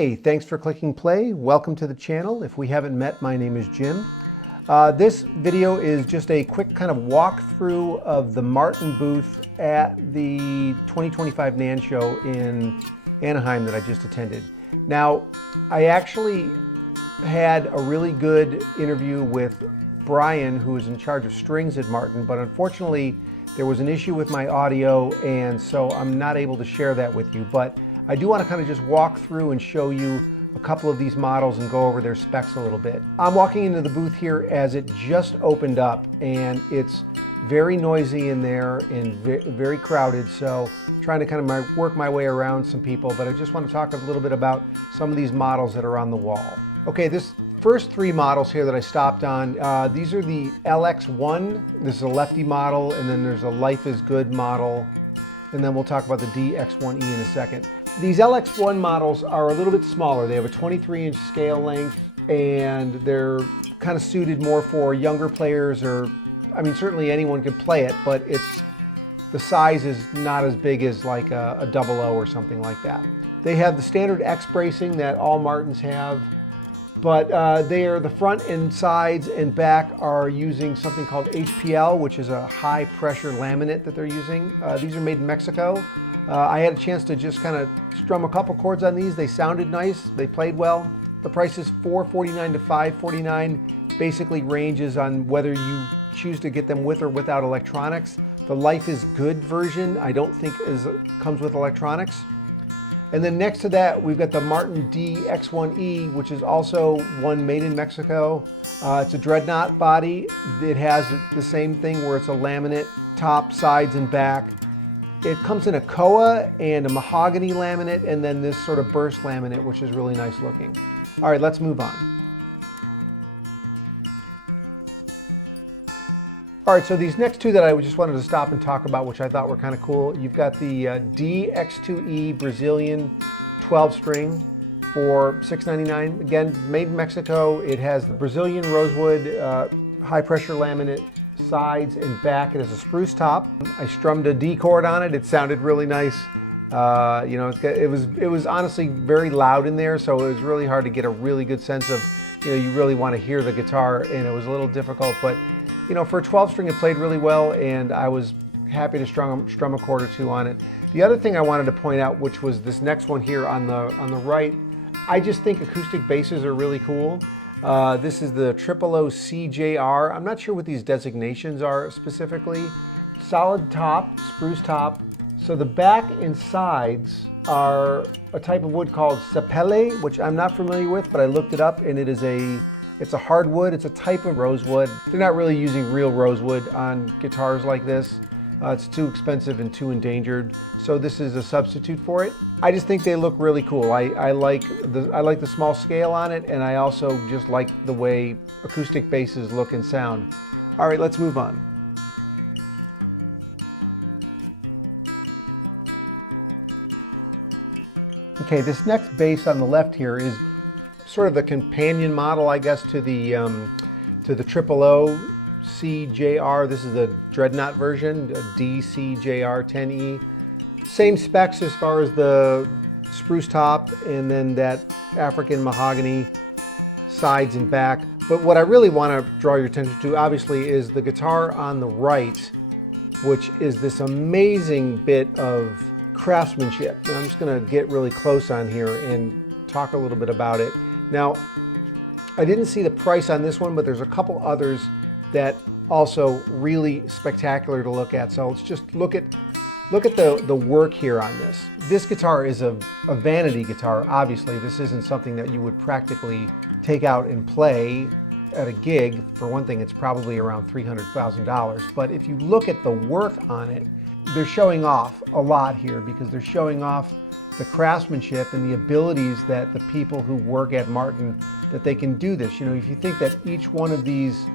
Hey, thanks for clicking play. Welcome to the channel. If we haven't met, my name is Jim. This video is just a quick kind of walkthrough of the Martin booth at the 2025 NAMM Show in Anaheim that I just attended. Now, I actually had a really good interview with Brian, who is in charge of strings at Martin, but unfortunately there was an issue with my audio, and so I'm not able to share that with you. But I do want to kind of just walk through and show you a couple of these models and go over their specs a little bit. I'm walking into the booth here as it just opened up, and it's very noisy in there and very crowded, so I'm trying to kind of work my way around some people, but I just want to talk a little bit about some of these models that are on the wall. Okay, this first three models here that I stopped on, these are the LX1. This is a lefty model, and then there's a Life is Good model, and then we'll talk about the DX1E in a second. These LX1 models are a little bit smaller. They have a 23-inch scale length, and they're kind of suited more for younger players, or, I mean, certainly anyone can play it, but the size is not as big as like a 00 or something like that. They have the standard X bracing that all Martins have, but the front and sides and back are using something called HPL, which is a high pressure laminate that they're using. These are made in Mexico. I had a chance to just kind of strum a couple chords on these. They sounded nice, they played well. The price is $449 to $549. Basically ranges on whether you choose to get them with or without electronics. The Life is Good version, I don't think comes with electronics. And then next to that, we've got the Martin DX1E, which is also one made in Mexico. It's a dreadnought body. It has the same thing where it's a laminate top, sides, and back. It comes in a koa and a mahogany laminate, and then this sort of burst laminate, which is really nice looking. All right, let's move on. All right, so these next two that I just wanted to stop and talk about, which I thought were kind of cool. You've got the DX2E Brazilian 12 string for $699. Again, made in Mexico. It has the Brazilian rosewood high pressure laminate sides and back. It has a spruce top. I strummed a D chord on it. It sounded really nice. You know, it was honestly very loud in there, so it was really hard to get a really good sense of, you know, you really want to hear the guitar, and it was a little difficult, but you know, for a 12 string it played really well, and I was happy to strum a chord or two on it. The other thing I wanted to point out, which was this next one here on the right, I just think acoustic basses are really cool. This is the OOO CJR. I'm not sure what these designations are specifically. Solid top, spruce top. So the back and sides are a type of wood called sapele, which I'm not familiar with, but I looked it up, and it's a hardwood. It's a type of rosewood. They're not really using real rosewood on guitars like this. It's too expensive and too endangered, so this is a substitute for it. I just think they look really cool. I like the small scale on it, and I also just like the way acoustic basses look and sound. All right, let's move on. Okay, this next bass on the left here is sort of the companion model, I guess, to the OOO CJR. This is the dreadnought version, DCJR10E. Same specs as far as the spruce top and then that African mahogany sides and back. But what I really want to draw your attention to, obviously, is the guitar on the right, which is this amazing bit of craftsmanship. And I'm just going to get really close on here and talk a little bit about it. Now, I didn't see the price on this one, but there's a couple others that also really spectacular to look at. So let's just look at the work here on this. This guitar is a vanity guitar. Obviously, this isn't something that you would practically take out and play at a gig. For one thing, it's probably around $300,000. But if you look at the work on it, they're showing off a lot here, because they're showing off the craftsmanship and the abilities that the people who work at Martin, that they can do this. You know, if you think that each one of these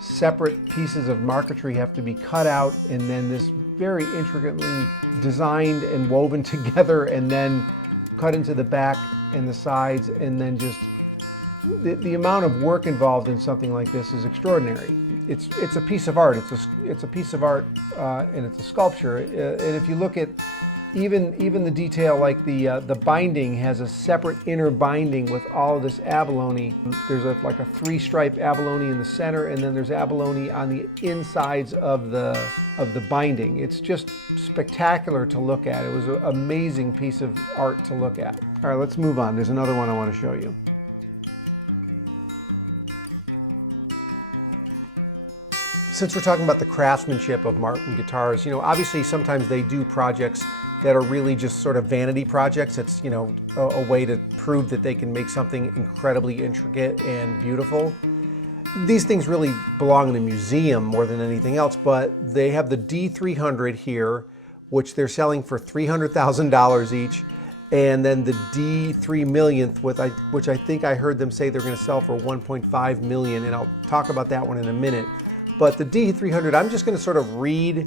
separate pieces of marquetry have to be cut out, and then this very intricately designed and woven together, and then cut into the back and the sides, and then just the amount of work involved in something like this is extraordinary. It's a piece of art. It's a piece of art, and it's a sculpture. And if you look at Even the detail, like the binding has a separate inner binding with all of this abalone. There's like a 3-stripe abalone in the center, and then there's abalone on the insides of the binding. It's just spectacular to look at. It was an amazing piece of art to look at. All right, let's move on. There's another one I want to show you. Since we're talking about the craftsmanship of Martin guitars, you know, obviously sometimes they do projects that are really just sort of vanity projects. It's, you know, a way to prove that they can make something incredibly intricate and beautiful. These things really belong in a museum more than anything else, but they have the D300 here, which they're selling for $300,000 each, and then the D3 millionth, which I think I heard them say they're going to sell for $1.5 million, and I'll talk about that one in a minute. But the D300, I'm just going to sort of read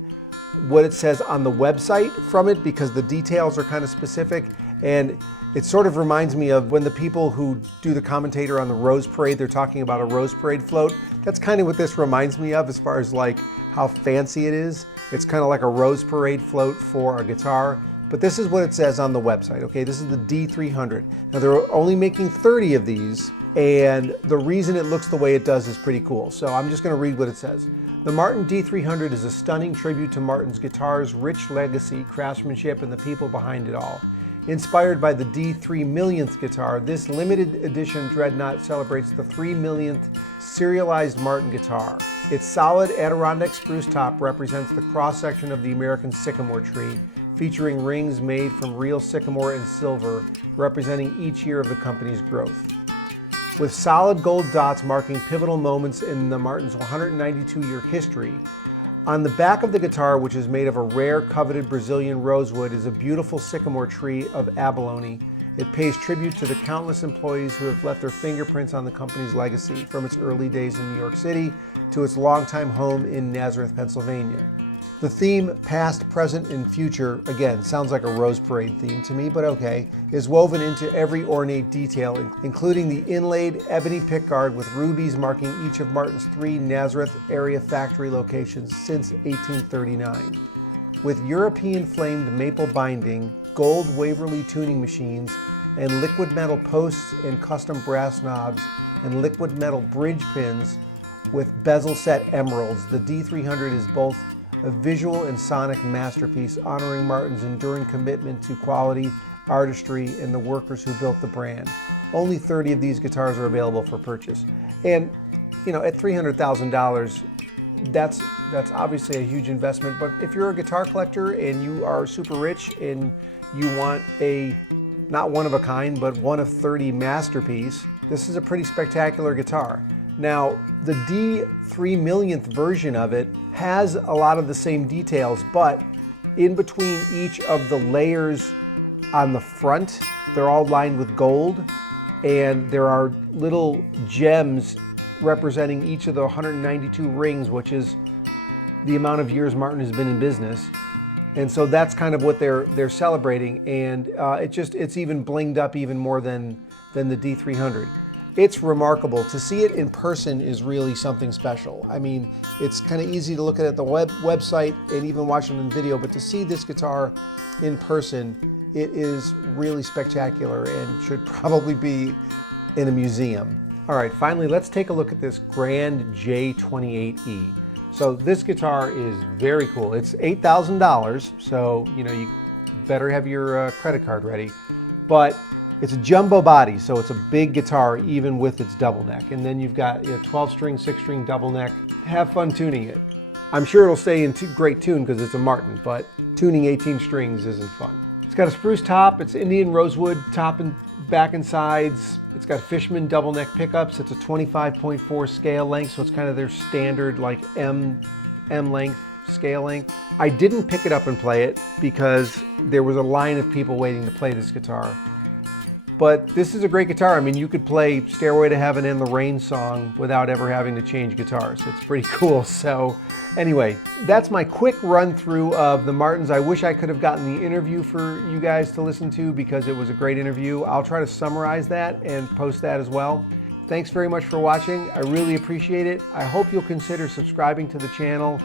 what it says on the website from it, because the details are kind of specific, and it sort of reminds me of when the people who do the commentator on the Rose Parade, they're talking about a Rose Parade float. That's kind of what this reminds me of as far as like how fancy it is. It's kind of like a Rose Parade float for a guitar, but this is what it says on the website. Okay, this is the D300. Now they're only making 30 of these, and the reason it looks the way it does is pretty cool. So I'm just going to read what it says. The Martin D300 is a stunning tribute to Martin's guitar's rich legacy, craftsmanship, and the people behind it all. Inspired by the D3 millionth guitar, this limited edition Dreadnought celebrates the 3 millionth serialized Martin guitar. Its solid Adirondack spruce top represents the cross-section of the American sycamore tree, featuring rings made from real sycamore and silver, representing each year of the company's growth. With solid gold dots marking pivotal moments in the Martin's 192-year history, on the back of the guitar, which is made of a rare coveted Brazilian rosewood, is a beautiful sycamore tree of abalone. It pays tribute to the countless employees who have left their fingerprints on the company's legacy, from its early days in New York City to its longtime home in Nazareth, Pennsylvania. The theme, past, present, and future, again, sounds like a Rose Parade theme to me, but okay, is woven into every ornate detail, including the inlaid ebony pickguard with rubies marking each of Martin's 3 Nazareth area factory locations since 1839. With European flamed maple binding, gold Waverly tuning machines, and liquid metal posts and custom brass knobs, and liquid metal bridge pins with bezel set emeralds, the D300 is both a visual and sonic masterpiece honoring Martin's enduring commitment to quality, artistry, and the workers who built the brand. Only 30 of these guitars are available for purchase. And, you know, at $300,000, that's obviously a huge investment, but if you're a guitar collector and you are super rich and you want a, not one of a kind, but one of 30 masterpiece, this is a pretty spectacular guitar. Now, the D3 millionth version of it has a lot of the same details, but in between each of the layers on the front, they're all lined with gold, and there are little gems representing each of the 192 rings, which is the amount of years Martin has been in business. And so that's kind of what they're celebrating, and it's even blinged up even more than the D300. It's remarkable. To see it in person is really something special. I mean, it's kind of easy to look at the website and even watch it in video, but to see this guitar in person, it is really spectacular and should probably be in a museum. All right, finally, let's take a look at this Grand J28E. So this guitar is very cool. It's $8,000, so you know you better have your credit card ready. But it's a jumbo body, so it's a big guitar even with its double neck. And then you've got a 12-string, 6-string double neck. Have fun tuning it. I'm sure it'll stay in great tune because it's a Martin, but tuning 18 strings isn't fun. It's got a spruce top. It's Indian rosewood top and back and sides. It's got Fishman double neck pickups. It's a 25.4 scale length, so it's kind of their standard like M length scale length. I didn't pick it up and play it because there was a line of people waiting to play this guitar. But this is a great guitar. I mean, you could play Stairway to Heaven and the Rain song without ever having to change guitars. It's pretty cool. So anyway, that's my quick run through of the Martins. I wish I could have gotten the interview for you guys to listen to because it was a great interview. I'll try to summarize that and post that as well. Thanks very much for watching. I really appreciate it. I hope you'll consider subscribing to the channel,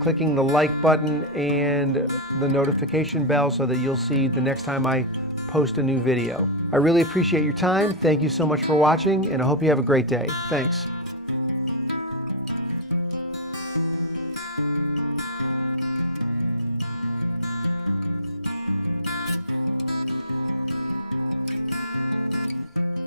clicking the like button and the notification bell so that you'll see the next time I post a new video. I really appreciate your time. Thank you so much for watching, and I hope you have a great day. Thanks.